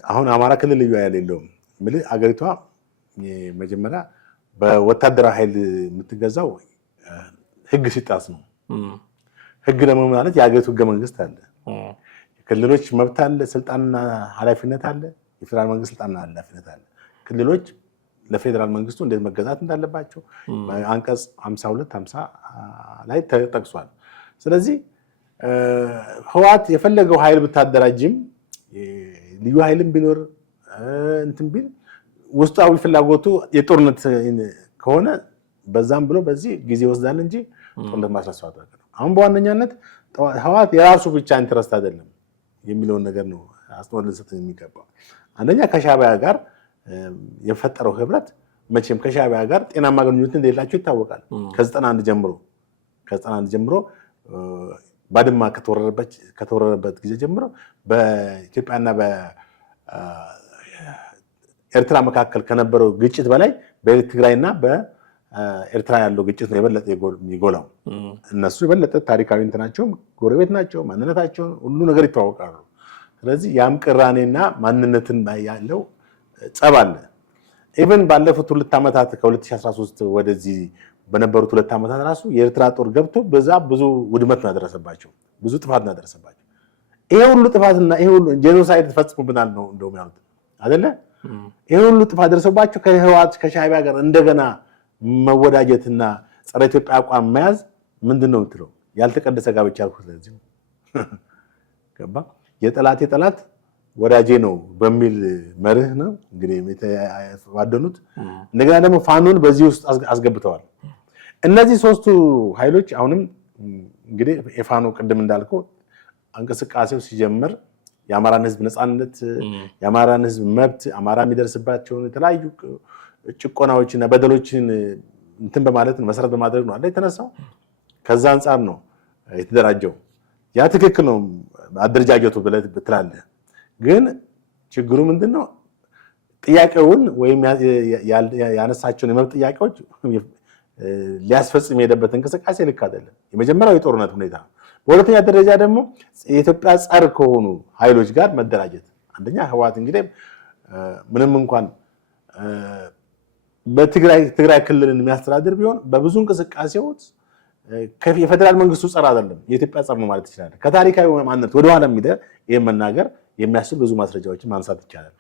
አሁን አማራ ክልል ልዩ ኃይል የለውም የሚል አገሪቷ መጀመሪያ በወታደራዊ ኃይል የምትገዛው ህግ ሲጣስ ነው። ህግ ደግሞ ማለት የአገሪቱ ህገ መንግስት አለ፣ ክልሎች መብት አለ፣ ስልጣንና ኃላፊነት አለ፣ የፌዴራል መንግስት ስልጣንና ኃላፊነት አለ። ክልሎች ለፌዴራል መንግስቱ እንዴት መገዛት እንዳለባቸው አንቀጽ 52-50 ላይ ተጠቅሷል። ስለዚህ ህወሓት የፈለገው ኃይል ብታደራጅም ልዩ ኃይልም ቢኖር እንትን ቢል ውስጣዊ ፍላጎቱ የጦርነት ከሆነ በዛም ብሎ በዚህ ጊዜ ይወስዳል እንጂ ጦርነት ማስነሳት ነው። አሁን በዋነኛነት ህወሓት የራሱ ብቻ ኢንተረስት አይደለም የሚለውን ነገር ነው አስተውለን ልንሰጥ የሚገባው። አንደኛ ከሻዕቢያ ጋር የፈጠረው ህብረት መቼም ከሻዕቢያ ጋር ጤናማ ግንኙነት እንደሌላቸው ይታወቃል። ከ91 ጀምሮ ባድማ ከተወረረበት ጊዜ ጀምሮ በኢትዮጵያና በኤርትራ መካከል ከነበረው ግጭት በላይ በትግራይና በኤርትራ ያለው ግጭት ነው የበለጠ የሚጎላው። እነሱ የበለጠ ታሪካዊ እንትናቸው ጎረቤት ናቸው፣ ማንነታቸው ሁሉ ነገር ይተዋወቃሉ። ስለዚህ ያም ቅራኔና ማንነትን ያለው ጸብ አለ። ኢቨን ባለፉት 2 ዓመታት ከ2013 ወደዚህ በነበሩት 2 ዓመታት ራሱ የኤርትራ ጦር ገብቶ በዛ ብዙ ውድመት ነው ያደረሰባቸው፣ ብዙ ጥፋት ነው ያደረሰባቸው። ይሄ ሁሉ ጥፋትና ይሄ ሁሉ ጄኖሳይድ ተፈጽሞብናል ነው እንደውም ያሉት አይደለ? ይሄ ሁሉ ጥፋት ደረሰባቸው። ከህወሓት ከሻዕቢያ ጋር እንደገና መወዳጀትና ጸረ ኢትዮጵያ አቋም መያዝ ምንድን ነው የምትለው? ያልተቀደሰ ጋብቻ አልኩት። ስለዚህ ገባ የጠላት ወዳጄ ነው በሚል መርህ ነው እንግዲህ የተዋደኑት። እንደገና ደግሞ ፋኖን በዚህ ውስጥ አስገብተዋል። እነዚህ ሶስቱ ኃይሎች አሁንም እንግዲህ የፋኖ ቅድም እንዳልከው እንቅስቃሴው ሲጀምር የአማራን ህዝብ ነፃነት፣ የአማራን ህዝብ መብት፣ አማራ የሚደርስባቸውን የተለያዩ ጭቆናዎችና በደሎችን እንትን በማለት መሰረት በማድረግ ነው የተነሳው። ከዛ አንጻር ነው የተደራጀው። ያ ትክክል ነው አደረጃጀቱ ብለህ ትላለህ። ግን ችግሩ ምንድነው? ጥያቄውን ወይም ያነሳቸውን የመብት ጥያቄዎች ሊያስፈጽም የሄደበት እንቅስቃሴ ልክ አይደለም። የመጀመሪያው የጦርነት ሁኔታ፣ በሁለተኛ ደረጃ ደግሞ የኢትዮጵያ ጸር ከሆኑ ኃይሎች ጋር መደራጀት። አንደኛ ህወሓት እንግዲህ ምንም እንኳን በትግራይ ክልልን የሚያስተዳድር ቢሆን በብዙ እንቅስቃሴዎች የፌዴራል መንግስቱ ጸር አይደለም፣ የኢትዮጵያ ጸር ነው ማለት ይችላል። ከታሪካዊ ማንነት ወደኋላ የሚሄድ ይህን መናገር የሚያስችል ብዙ ማስረጃዎችን ማንሳት ይቻላል።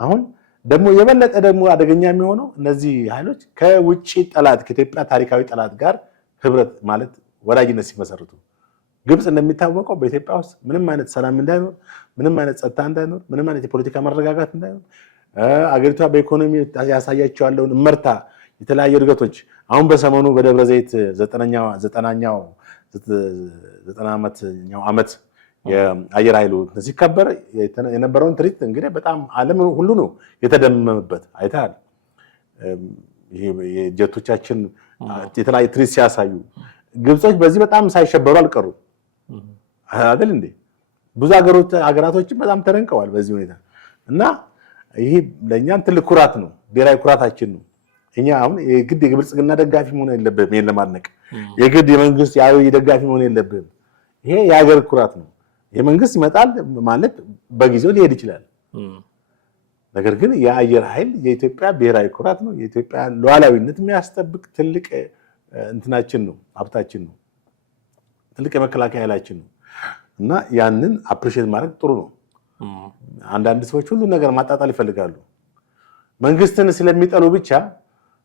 አሁን ደግሞ የበለጠ ደግሞ አደገኛ የሚሆነው እነዚህ ኃይሎች ከውጭ ጠላት ከኢትዮጵያ ታሪካዊ ጠላት ጋር ህብረት ማለት ወዳጅነት ሲመሰርቱ፣ ግብፅ እንደሚታወቀው በኢትዮጵያ ውስጥ ምንም አይነት ሰላም እንዳይኖር፣ ምንም አይነት ጸጥታ እንዳይኖር፣ ምንም አይነት የፖለቲካ መረጋጋት እንዳይኖር፣ አገሪቷ በኢኮኖሚ ያሳያቸው ያለውን እመርታ የተለያዩ እድገቶች አሁን በሰሞኑ በደብረ ዘይት 90ኛው ዓመት የአየር ኃይሉ ሲከበር የነበረውን ትርኢት እንግዲህ በጣም ዓለም ሁሉ ነው የተደመመበት። አይተሃል። ይሄ የጀቶቻችን የተለያዩ ትርኢት ሲያሳዩ ግብጾች በዚህ በጣም ሳይሸበሩ አልቀሩም አይደል እንዴ? ብዙ ሀገራቶችን በጣም ተደንቀዋል በዚህ ሁኔታ እና ይሄ ለእኛም ትልቅ ኩራት ነው፣ ብሔራዊ ኩራታችን ነው። እኛ አሁን የግድ የብልጽግና ደጋፊ መሆን የለብህም። ይሄን ለማድነቅ የግድ የመንግስት የአብይ ደጋፊ መሆን የለብህም። ይሄ የሀገር ኩራት ነው። የመንግስት ይመጣል ማለት በጊዜው ሊሄድ ይችላል። ነገር ግን የአየር ኃይል የኢትዮጵያ ብሔራዊ ኩራት ነው። የኢትዮጵያ ሉዓላዊነት የሚያስጠብቅ ትልቅ እንትናችን ነው፣ ሀብታችን ነው። ትልቅ የመከላከያ ኃይላችን ነው እና ያንን አፕሪሼት ማድረግ ጥሩ ነው። አንዳንድ ሰዎች ሁሉ ነገር ማጣጣል ይፈልጋሉ። መንግስትን ስለሚጠሉ ብቻ፣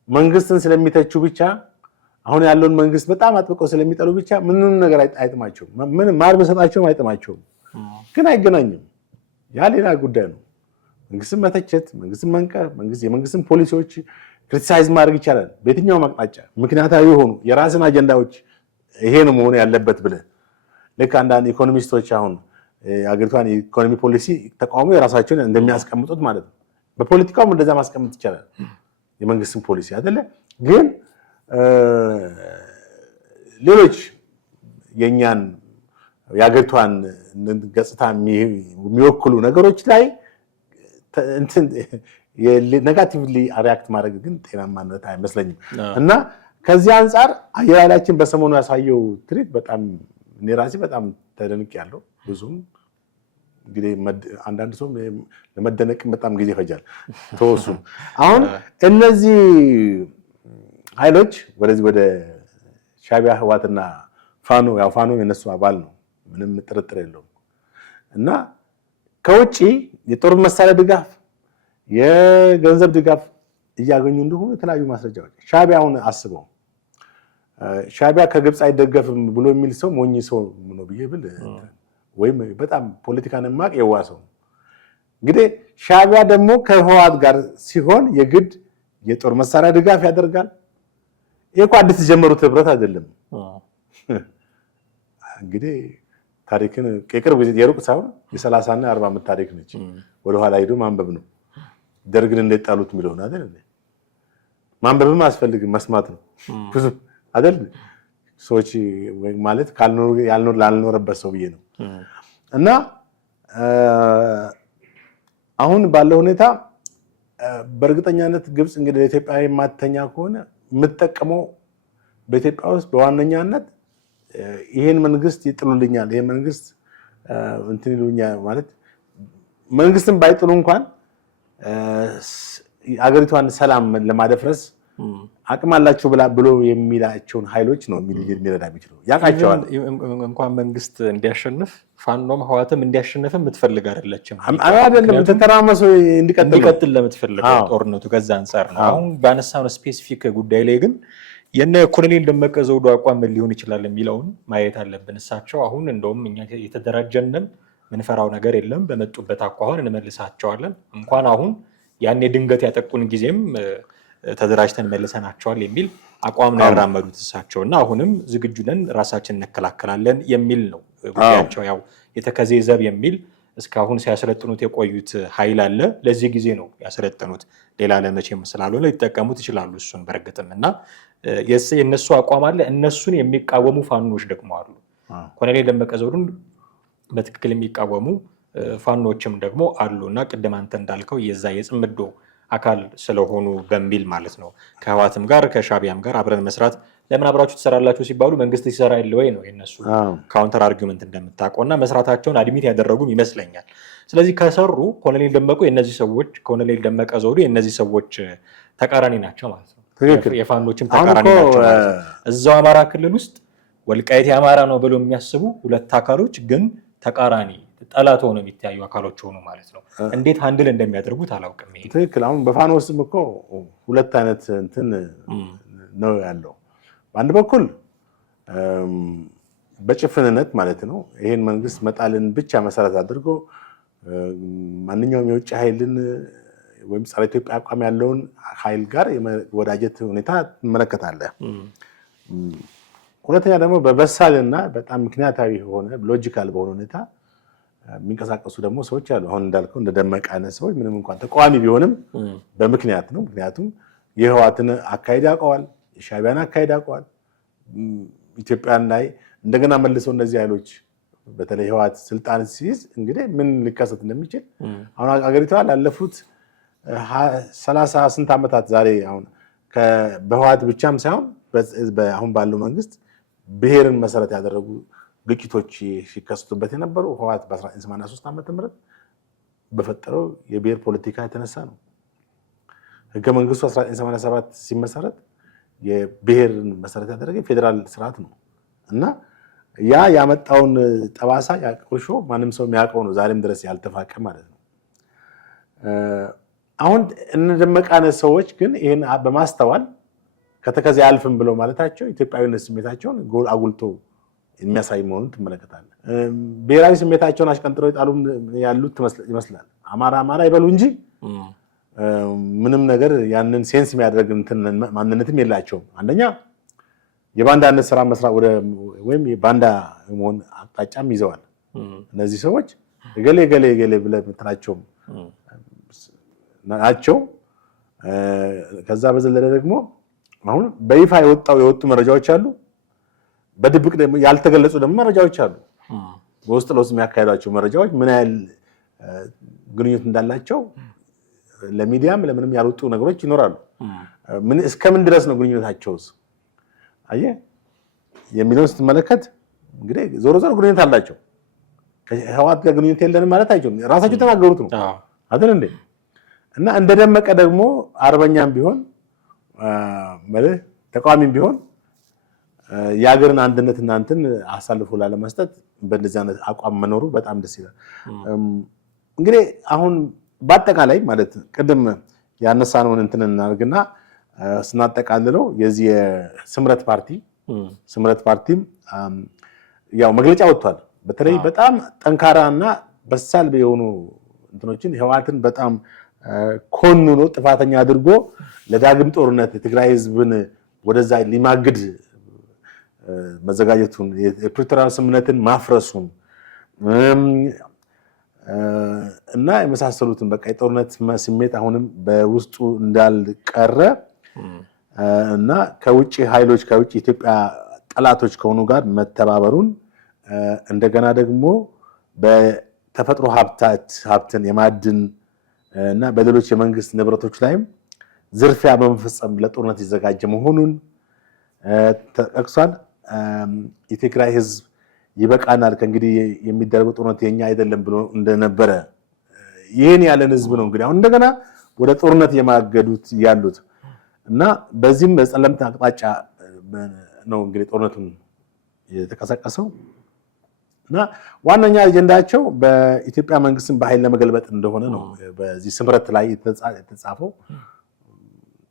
መንግስትን ስለሚተቹ ብቻ፣ አሁን ያለውን መንግስት በጣም አጥብቀው ስለሚጠሉ ብቻ ምንም ነገር አይጥማቸውም። ምን ማር በሰጣቸውም አይጥማቸውም። ግን አይገናኝም። ያ ሌላ ጉዳይ ነው። መንግስትን መተቸት፣ መንግስትን መንቀፍ፣ የመንግስትን ፖሊሲዎች ክሪቲሳይዝ ማድረግ ይቻላል በየትኛውም አቅጣጫ። ምክንያታዊ የሆኑ የራስን አጀንዳዎች ይሄ ነው መሆን ያለበት ብለህ ልክ አንዳንድ ኢኮኖሚስቶች አሁን የአገሪቷን የኢኮኖሚ ፖሊሲ ተቃውሞ የራሳቸውን እንደሚያስቀምጡት ማለት ነው። በፖለቲካውም እንደዛ ማስቀመጥ ይቻላል የመንግስትን ፖሊሲ አይደለ። ግን ሌሎች የኛን የአገሪቷን ገጽታ የሚወክሉ ነገሮች ላይ ኔጋቲቭሊ ሪያክት ማድረግ ግን ጤናማነት አይመስለኝም። እና ከዚህ አንጻር አየር ኃይላችን በሰሞኑ ያሳየው ትርኢት በጣም እኔ ራሴ በጣም ተደንቄያለሁ። ብዙም እንግዲህ አንዳንድ ሰው ለመደነቅም በጣም ጊዜ ይፈጃል። ተወሱ አሁን እነዚህ ኃይሎች ወደ ሻዕቢያ፣ ህወሓትና ፋኖ ያው ፋኖ የነሱ አባል ነው፣ ምንም ጥርጥር የለውም። እና ከውጪ የጦር መሳሪያ ድጋፍ፣ የገንዘብ ድጋፍ እያገኙ እንደሆነ የተለያዩ ማስረጃዎች ሻዕቢያውን አስበው ሻዕቢያ ከግብፅ አይደገፍም ብሎ የሚል ሰው ሞኝ ሰው ነው ብዬ ብል ወይም በጣም ፖለቲካን ማቅ የዋ ሰው። እንግዲህ ሻዕቢያ ደግሞ ከህወሓት ጋር ሲሆን የግድ የጦር መሳሪያ ድጋፍ ያደርጋል። ይሄ እኮ አዲስ የጀመሩት ህብረት አይደለም። እንግዲህ ታሪክን ከቅርብ ጊዜ የሩቅ ሳይሆን የ30 እና 40 ዓመት ታሪክ ነች። ወደኋላ ሄዶ ማንበብ ነው። ደርግን እንዴት ጣሉት የሚለውን አይደል? ማንበብም አያስፈልግም፣ መስማት ነው ብዙ አይደል? ሰዎች ማለት ላልኖረበት ሰው ብዬ ነው። እና አሁን ባለው ሁኔታ በእርግጠኛነት ግብፅ እንግዲህ ለኢትዮጵያ የማትተኛ ከሆነ የምትጠቀመው በኢትዮጵያ ውስጥ በዋነኛነት ይሄን መንግስት ይጥሉልኛል፣ ይሄን መንግስት እንትን ይሉኛል ማለት መንግስትን ባይጥሉ እንኳን አገሪቷን ሰላም ለማደፍረስ አቅም አላቸው ብሎ የሚላቸውን ኃይሎች ነው የሚረዳ የሚችለው። ያቃቸዋል። እንኳን መንግስት እንዲያሸንፍ ፋኖም ህወሓትም እንዲያሸንፍ የምትፈልግ አይደለችም። አይደለም ተተራመሱ እንዲቀጥል ለምትፈልገው ጦርነቱ ከዛ አንፃር ነው። አሁን ባነሳው ስፔሲፊክ ጉዳይ ላይ ግን የነ ኮሎኔል ደመቀ ዘውዱ አቋም ምን ሊሆን ይችላል የሚለውን ማየት አለብን። እሳቸው አሁን እንደውም እኛ የተደራጀንን ምንፈራው ነገር የለም፣ በመጡበት አኳኋን እንመልሳቸዋለን፣ እንኳን አሁን ያኔ ድንገት ያጠቁን ጊዜም ተደራጅተን መልሰናቸዋል የሚል አቋም ነው ያራመዱት እሳቸው። እና አሁንም ዝግጁ ነን፣ ራሳችን እንከላከላለን የሚል ነው ጉዳያቸው። ያው የተከዜ ዘብ የሚል እስካሁን ሲያሰለጥኑት የቆዩት ኃይል አለ። ለዚህ ጊዜ ነው ያሰለጥኑት፣ ሌላ ለመቼም ስላልሆነ ሊጠቀሙት ይችላሉ እሱን በእርግጥም። እና የእነሱ አቋም አለ። እነሱን የሚቃወሙ ፋኖች ደግሞ አሉ። ኮሎኔል ደመቀ ዘውዱን በትክክል የሚቃወሙ ፋኖችም ደግሞ አሉ። እና ቅድም አንተ እንዳልከው የዛ የጽምዶ አካል ስለሆኑ በሚል ማለት ነው ከህወሓትም ጋር ከሻዕቢያም ጋር አብረን መስራት ለምን አብራችሁ ትሰራላችሁ ሲባሉ መንግስት ሲሰራ የለ ወይ ነው የነሱ ካውንተር አርጊመንት እንደምታውቀው። እና መስራታቸውን አድሚት ያደረጉም ይመስለኛል። ስለዚህ ከሰሩ ኮሎኔል ደመቀ የነዚህ ሰዎች ኮሎኔል ደመቀ ዘውዱ የነዚህ ሰዎች ተቃራኒ ናቸው ማለት ነው። የፋኖችም ተቃራኒ ናቸው ማለት ነው። እዛው አማራ ክልል ውስጥ ወልቃይት የአማራ ነው ብለው የሚያስቡ ሁለት አካሎች ግን ተቃራኒ ጠላት ሆነው የሚተያዩ አካሎች ሆኑ ማለት ነው። እንዴት ሃንድል እንደሚያደርጉት አላውቅም። ይሄ ትክክል። አሁን በፋኖ ውስጥም እኮ ሁለት አይነት እንትን ነው ያለው። በአንድ በኩል በጭፍንነት ማለት ነው ይሄን መንግስት መጣልን ብቻ መሰረት አድርጎ ማንኛውም የውጭ ኃይልን ወይም ጸረ ኢትዮጵያ አቋም ያለውን ኃይል ጋር የመወዳጀት ሁኔታ ትመለከታለህ። ሁለተኛ ደግሞ በበሳልና በጣም ምክንያታዊ የሆነ ሎጂካል በሆነ ሁኔታ የሚንቀሳቀሱ ደግሞ ሰዎች አሉ። አሁን እንዳልከው እንደ ደመቀ አይነት ሰዎች ምንም እንኳን ተቃዋሚ ቢሆንም በምክንያት ነው። ምክንያቱም የህወሓትን አካሄድ ያውቀዋል፣ የሻዕቢያን አካሄድ ያውቀዋል። ኢትዮጵያን ላይ እንደገና መልሰው እነዚህ ኃይሎች በተለይ ህወሓት ስልጣን ሲይዝ እንግዲህ ምን ሊከሰት እንደሚችል አሁን አገሪቷ ላለፉት 30 ስንት ዓመታት ዛሬ አሁን በህወሓት ብቻም ሳይሆን አሁን ባለው መንግስት ብሔርን መሰረት ያደረጉ ግጭቶች ሲከሰቱበት የነበሩ ህወሓት በ1983 ዓመተ ምህረት በፈጠረው የብሔር ፖለቲካ የተነሳ ነው። ህገ መንግስቱ 1987 ሲመሰረት የብሔርን መሰረት ያደረገ ፌዴራል ስርዓት ነው እና ያ ያመጣውን ጠባሳ ያቆሾ ማንም ሰው የሚያውቀው ነው፣ ዛሬም ድረስ ያልተፋቀ ማለት ነው። አሁን እንደመቃነ ሰዎች ግን ይሄን በማስተዋል ከተከዜ አልፍም ብለው ማለታቸው ኢትዮጵያዊነት ስሜታቸውን አጉልቶ የሚያሳይ መሆኑን ትመለከታለህ። ብሔራዊ ስሜታቸውን አሽቀንጥረው ይጣሉም ያሉት ይመስላል። አማራ ይበሉ እንጂ ምንም ነገር ያንን ሴንስ የሚያደርግ ማንነትም የላቸውም። አንደኛ የባንዳነት ስራ መስራት ወይም የባንዳ መሆን አቅጣጫም ይዘዋል። እነዚህ ሰዎች ገሌ ብለህ የምትላቸው ናቸው። ከዛ በዘለለ ደግሞ አሁን በይፋ የወጡ መረጃዎች አሉ፣ በድብቅ ደግሞ ያልተገለጹ ደግሞ መረጃዎች አሉ። በውስጥ ለውስጥ የሚያካሄዷቸው መረጃዎች ምን ያህል ግንኙነት እንዳላቸው ለሚዲያም ለምንም ያልወጡ ነገሮች ይኖራሉ። እስከምን ድረስ ነው ግንኙነታቸውስ አየህ የሚለውን ስትመለከት እንግዲህ ዞሮ ግንኙነት አላቸው። ከህወሓት ጋር ግንኙነት የለንም ማለት አይችሉም። ራሳቸው ተናገሩት ነው አይደል እንዴ? እና እንደደመቀ ደግሞ አርበኛም ቢሆን ማለት ተቃዋሚም ቢሆን የሀገርን አንድነት እናንተን አሳልፎ ላለመስጠት በእንደዚህ አይነት አቋም መኖሩ በጣም ደስ ይላል። እንግዲህ አሁን በአጠቃላይ ማለት ቅድም ያነሳነውን እንትን እናድርግና ስናጠቃልለው የዚህ የስምረት ፓርቲም ያው መግለጫ ወጥቷል። በተለይ በጣም ጠንካራና በሳል የሆኑ እንትኖችን ህወሓትን በጣም ኮንኖ ጥፋተኛ አድርጎ ለዳግም ጦርነት የትግራይ ህዝብን ወደዛ ሊማግድ መዘጋጀቱን የፕሪቶሪያ ስምምነትን ማፍረሱን እና የመሳሰሉትን በቃ የጦርነት ስሜት አሁንም በውስጡ እንዳልቀረ እና ከውጭ ኃይሎች ከውጭ ኢትዮጵያ ጠላቶች ከሆኑ ጋር መተባበሩን እንደገና ደግሞ በተፈጥሮ ሀብትን የማዕድን እና በሌሎች የመንግስት ንብረቶች ላይም ዝርፊያ በመፈጸም ለጦርነት የተዘጋጀ መሆኑን ተጠቅሷል። የትግራይ ህዝብ ይበቃናል፣ ከእንግዲህ የሚደረገው ጦርነት የኛ አይደለም ብሎ እንደነበረ ይህን ያለን ህዝብ ነው እንግዲህ አሁን እንደገና ወደ ጦርነት የማገዱት ያሉት እና በዚህም በጸለምት አቅጣጫ ነው እንግዲህ ጦርነቱን የተቀሰቀሰው እና ዋነኛ አጀንዳቸው በኢትዮጵያ መንግስትን በኃይል ለመገልበጥ እንደሆነ ነው በዚህ ስምረት ላይ የተጻፈው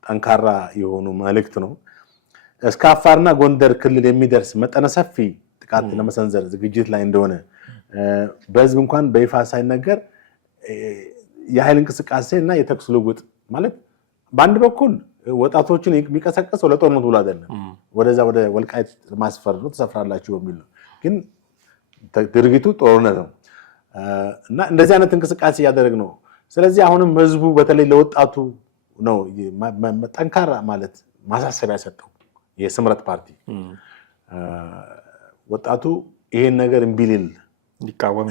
ጠንካራ የሆኑ መልእክት ነው። እስከ አፋርና ጎንደር ክልል የሚደርስ መጠነ ሰፊ ጥቃት ለመሰንዘር ዝግጅት ላይ እንደሆነ በህዝብ እንኳን በይፋ ሳይነገር የኃይል እንቅስቃሴ እና የተኩስ ልውውጥ ማለት በአንድ በኩል ወጣቶችን የሚቀሰቀሰው ለጦርነት ብሎ አይደለም፣ ወደዛ ወደ ወልቃይት ማስፈር ነው ተሰፍራላችሁ በሚል ነው። ግን ድርጊቱ ጦርነት ነው እና እንደዚህ አይነት እንቅስቃሴ እያደረግ ነው። ስለዚህ አሁንም ህዝቡ በተለይ ለወጣቱ ነው ጠንካራ ማለት ማሳሰቢያ ሰጠው የስምረት ፓርቲ ወጣቱ ይሄን ነገር እምቢሊል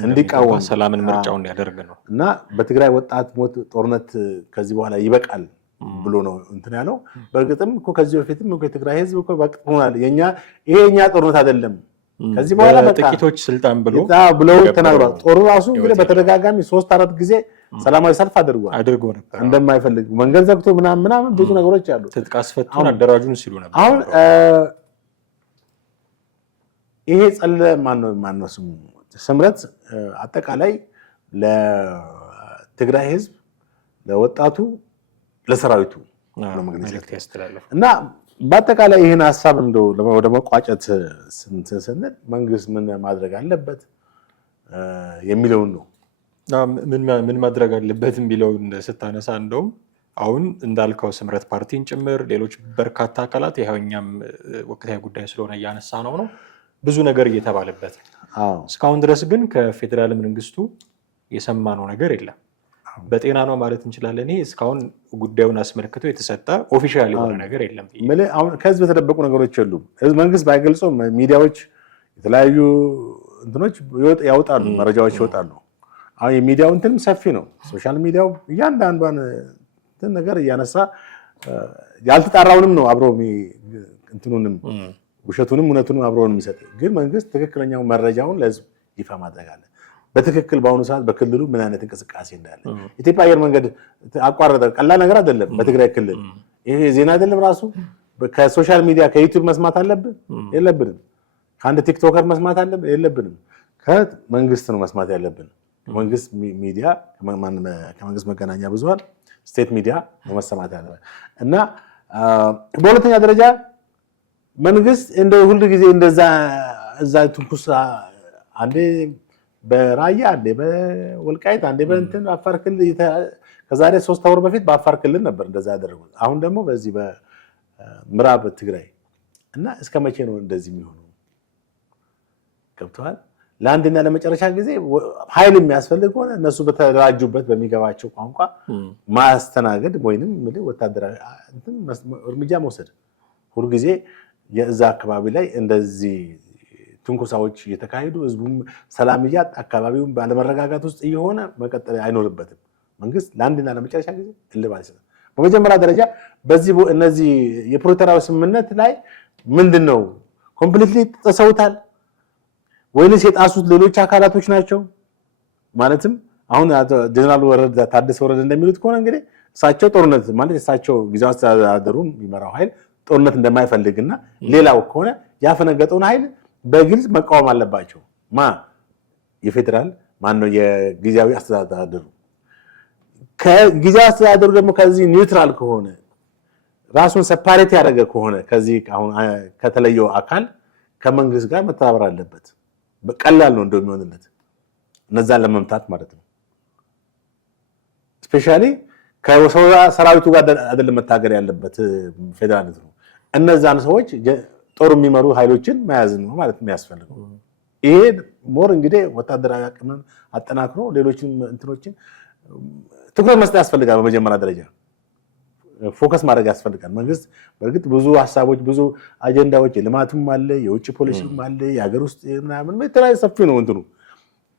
እንዲቃወም ሰላምን ምርጫው እንዲያደርግ ነው እና በትግራይ ወጣት ሞት ጦርነት ከዚህ በኋላ ይበቃል ብሎ ነው እንትን ያለው። በእርግጥም እኮ ከዚህ በፊትም እኮ የትግራይ ህዝብ እኮ በቅቶናል፣ ይሄ የኛ ጦርነት አይደለም ከዚህ በኋላ በቃ ጥቂቶች ስልጣን ብሎ ተናግሯል። ጦሩ ራሱ እንግዲህ በተደጋጋሚ 3-4 ጊዜ ሰላማዊ ሰልፍ አድርጎ ነበር እንደማይፈልግ መንገድ ዘግቶ ምናምን ብዙ ነገሮች አሉ። ትጥቅ አስፈቱን አደራጁን ሲሉ ነበር። አሁን ይሄ ማነው ስሙ ስምረት አጠቃላይ ለትግራይ ህዝብ ለወጣቱ ለሰራዊቱ መልእክት ያስተላልፋል እና በአጠቃላይ ይህን ሀሳብ እንደው ወደ መቋጨት ስንል መንግስት ምን ማድረግ አለበት የሚለውን ነው። ምን ማድረግ አለበት የሚለውን ስታነሳ እንደውም አሁን እንዳልከው ስምረት ፓርቲን ጭምር ሌሎች በርካታ አካላት ይኸው እኛም ወቅታዊ ጉዳይ ስለሆነ እያነሳ ነው ብዙ ነገር እየተባለበት እስካሁን ድረስ ግን ከፌዴራል መንግስቱ የሰማነው ነገር የለም። በጤና ነው ማለት እንችላለን። ይሄ እስካሁን ጉዳዩን አስመልክቶ የተሰጠ ኦፊሻል የሆነ ነገር የለም። አሁን ከህዝብ የተደበቁ ነገሮች የሉም። መንግስት ባይገልጸው ሚዲያዎች የተለያዩ እንትኖች ያወጣሉ፣ መረጃዎች ይወጣሉ። አሁን የሚዲያው እንትንም ሰፊ ነው። ሶሻል ሚዲያው እያንዳንዷን ነገር እያነሳ ያልተጣራውንም ነው አብሮ እንትኑንም ውሸቱንም እውነቱንም አብሮ ነው የሚሰጥ። ግን መንግስት ትክክለኛው መረጃውን ለህዝብ ይፋ ማድረግ አለ። በትክክል በአሁኑ ሰዓት በክልሉ ምን አይነት እንቅስቃሴ እንዳለ ኢትዮጵያ አየር መንገድ አቋረጠ። ቀላል ነገር አይደለም። በትግራይ ክልል ይሄ ዜና አይደለም ራሱ ከሶሻል ሚዲያ ከዩቲዩብ መስማት አለብን የለብንም? ከአንድ ቲክቶከር መስማት የለብንም። ከመንግስት ነው መስማት ያለብን። መንግስት ሚዲያ ከመንግስት መገናኛ ብዙሃን ስቴት ሚዲያ ነው መሰማት ያለበት እና በሁለተኛ ደረጃ መንግስት እንደ ሁሉ ጊዜ እንደዛ እዛ ትንኩስ አንዴ በራያ አንዴ በወልቃይት አንዴ በእንትን አፋር ክልል ከዛሬ 3 ወር በፊት በአፋር ክልል ነበር እንደዛ ያደረጉት። አሁን ደግሞ በዚህ በምዕራብ ትግራይ እና እስከ መቼ ነው እንደዚህ የሚሆነው? ገብተዋል። ለአንድና ለመጨረሻ ጊዜ ኃይል የሚያስፈልግ ሆነ እነሱ በተደራጁበት በሚገባቸው ቋንቋ ማስተናገድ ወይንም ወታደራዊ እርምጃ መውሰድ። ሁልጊዜ የዛ አካባቢ ላይ እንደዚህ ትንኩሳዎች እየተካሄዱ ህዝቡም ሰላም እያጣ አካባቢውም ባለመረጋጋት ውስጥ እየሆነ መቀጠል አይኖርበትም። መንግስት ለአንድና ለመጨረሻ ጊዜ እልባት ይሰጣል። በመጀመሪያ ደረጃ እነዚህ የፕሪቶሪያው ስምምነት ላይ ምንድነው ኮምፕሊትሊ ጥሰውታል ወይንስ የጣሱት ሌሎች አካላቶች ናቸው? ማለትም አሁን ጀነራል ታደሰ ወረደ እንደሚሉት ከሆነ እንግዲህ እሳቸው ጦርነት ማለት እሳቸው ጊዜያዊ አስተዳደሩን የሚመራው ኃይል ጦርነት እንደማይፈልግና ሌላው ከሆነ ያፈነገጠውን ኃይል በግልጽ መቃወም አለባቸው። የፌዴራል ማነው የጊዜያዊ አስተዳደሩ። ከጊዜያዊ አስተዳደሩ ደግሞ ከዚህ ኒውትራል ከሆነ ራሱን ሰፓሬት ያደረገ ከሆነ ከዚህ አሁን ከተለየው አካል ከመንግስት ጋር መተባበር አለበት። በቀላል ነው እንደሚሆንለት እነዛን ለመምታት ማለት ነው። ስፔሻሊ ከሰራዊቱ ጋር አይደለም መታገል ያለበት ፌዴራሊዝሙ። እነዛን ሰዎች ጦር የሚመሩ ኃይሎችን መያዝ ነው ማለት የሚያስፈልገው። ይሄ ሞር እንግዲህ ወታደራዊ አቅምን አጠናክሮ ሌሎችን እንትኖችን ትኩረት መስጠት ያስፈልጋል። በመጀመሪያ ደረጃ ፎከስ ማድረግ ያስፈልጋል። መንግስት በእርግጥ ብዙ ሀሳቦች ብዙ አጀንዳዎች የልማቱም አለ የውጭ ፖሊሲም አለ የሀገር ውስጥ ምናምን የተለያየ ሰፊ ነው እንትኑ።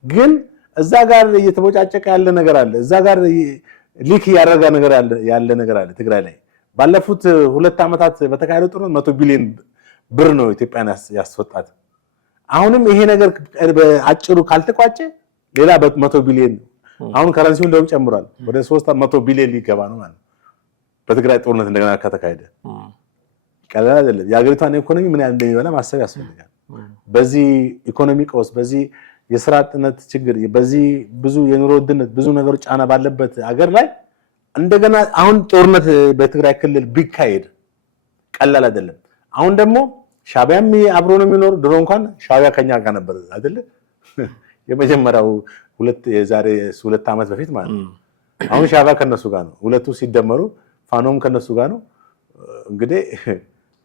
ግን እዛ ጋር እየተቦጫጨቀ ያለ ነገር አለ። እዛ ጋር ሊክ ያደረጋ ነገር ያለ ነገር አለ። ትግራይ ላይ ባለፉት 2 ዓመታት በተካሄደው ጦርነት 100 ቢሊዮን ብር ነው ኢትዮጵያን ያስወጣት። አሁንም ይሄ ነገር በአጭሩ ካልተቋጨ ሌላ 100 ቢሊዮን አሁን ከረንሲው እንደውም ጨምሯል። ወደ 300 ቢሊዮን ሊገባ ነው ማለት በትግራይ ጦርነት እንደገና ከተካሄደ ቀላል አይደለም። የሀገሪቷን ኢኮኖሚ ምን ያህል እንደሚበላ ማሰብ ያስፈልጋል። በዚህ ኢኮኖሚ ቀውስ፣ በዚህ የስራ አጥነት ችግር፣ በዚህ ብዙ የኑሮ ውድነት ብዙ ነገሮች ጫና ባለበት ሀገር ላይ እንደገና አሁን ጦርነት በትግራይ ክልል ቢካሄድ ቀላል አይደለም። አሁን ደግሞ ሻዕቢያም አብሮ ነው የሚኖር። ድሮ እንኳን ሻዕቢያ ከኛ ጋር ነበር አይደል? የመጀመሪያው የዛሬ 2 ዓመት በፊት ማለት ነው። አሁን ሻዕቢያ ከነሱ ጋር ነው። ሁለቱ ሲደመሩ ፋኖም ከነሱ ጋር ነው። እንግዲህ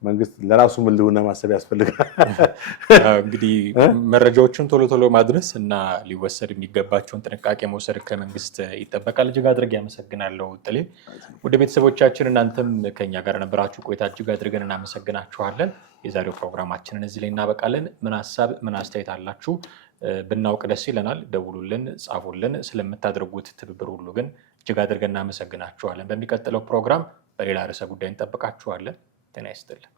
መንግስት ለራሱ ህልውና ማሰብ ያስፈልጋል። እንግዲህ መረጃዎችን ቶሎ ቶሎ ማድረስ እና ሊወሰድ የሚገባቸውን ጥንቃቄ መውሰድ ከመንግስት ይጠበቃል። እጅግ አድርጌ ያመሰግናለሁ ጥሌ። ወደ ቤተሰቦቻችን እናንተም ከኛ ጋር ነበራችሁ ቆይታ እጅግ አድርገን እናመሰግናችኋለን። የዛሬው ፕሮግራማችንን እዚህ ላይ እናበቃለን። ምን ሀሳብ ምን አስተያየት አላችሁ ብናውቅ ደስ ይለናል። ደውሉልን፣ ጻፉልን። ስለምታደርጉት ትብብር ሁሉ ግን እጅግ አድርገን እናመሰግናችኋለን። በሚቀጥለው ፕሮግራም በሌላ ርዕሰ ጉዳይ እንጠብቃችኋለን። ጤና ይስጥልን።